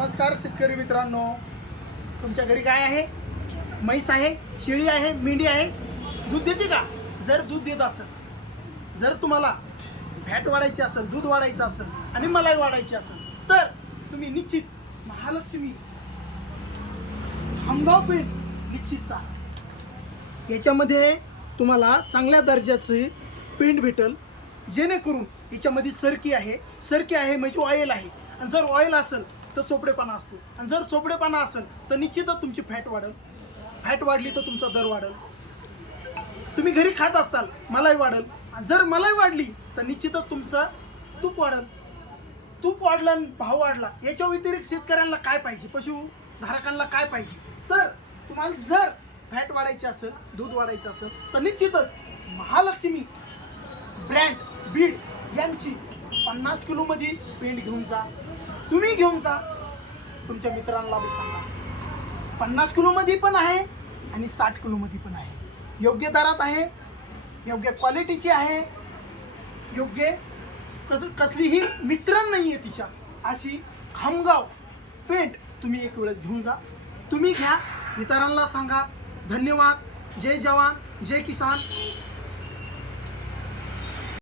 नमस्कार शेतकरी मित्रांनो, तुमच्या घरी काय आहे? म्हैस आहे, शेळी आहे, मेंढी आहे, दूध देते का? जर दूध देत असेल, जर तुम्हाला फॅट वाढायची असेल, दूध वाढायचं असेल आणि मलाई वाढायची असेल तर तुम्ही निश्चित महालक्ष्मी खामगाव पेंड निश्चित चाला। याच्यामध्ये तुम्हाला चांगल्या दर्जाचे पेंड भेटल, जेणेकरून याच्यामध्ये सरकी आहे म्हणजे ऑइल आहे। आणि जर ऑइल असेल तर चोपडेपणा असतो, आणि जर चोपडेपणा असेल तर निश्चितच तुमची फॅट वाढेल। फॅट वाढली तर तुमचा दर वाढेल। तुम्ही घरी खात असताल, मलाई वाढेल, आणि जर मलाई वाढली तर निश्चितच तुमचं तूप वाढेल। तूप वाढलं आणि भाव वाढला, याच्या व्यतिरिक्त शेतकऱ्यांना काय पाहिजे, पशुधारकांना काय पाहिजे? तर तुम्हाला जर फॅट वाढायची असेल, दूध वाढायचं असेल तर निश्चितच महालक्ष्मी ब्रँड बीड यांची 50 किलोमध्ये पेंड घेऊन जा। तुम्ही घेऊन जा, तुमच्या मित्रांना बी सांगा। 50 किलोमध्ये पण आहे आणि 60 किलोमध्ये पण आहे। योग्य दरात आहे, योग्य क्वालिटीची आहे, योग्य कसलीही मिश्रण नाही आहे तिच्यात। अशी खामगाव पेंट तुम्ही एक वेळेस घेऊन जा, तुम्ही घ्या, इतरांना सांगा। धन्यवाद। जय जवान, जय किसान।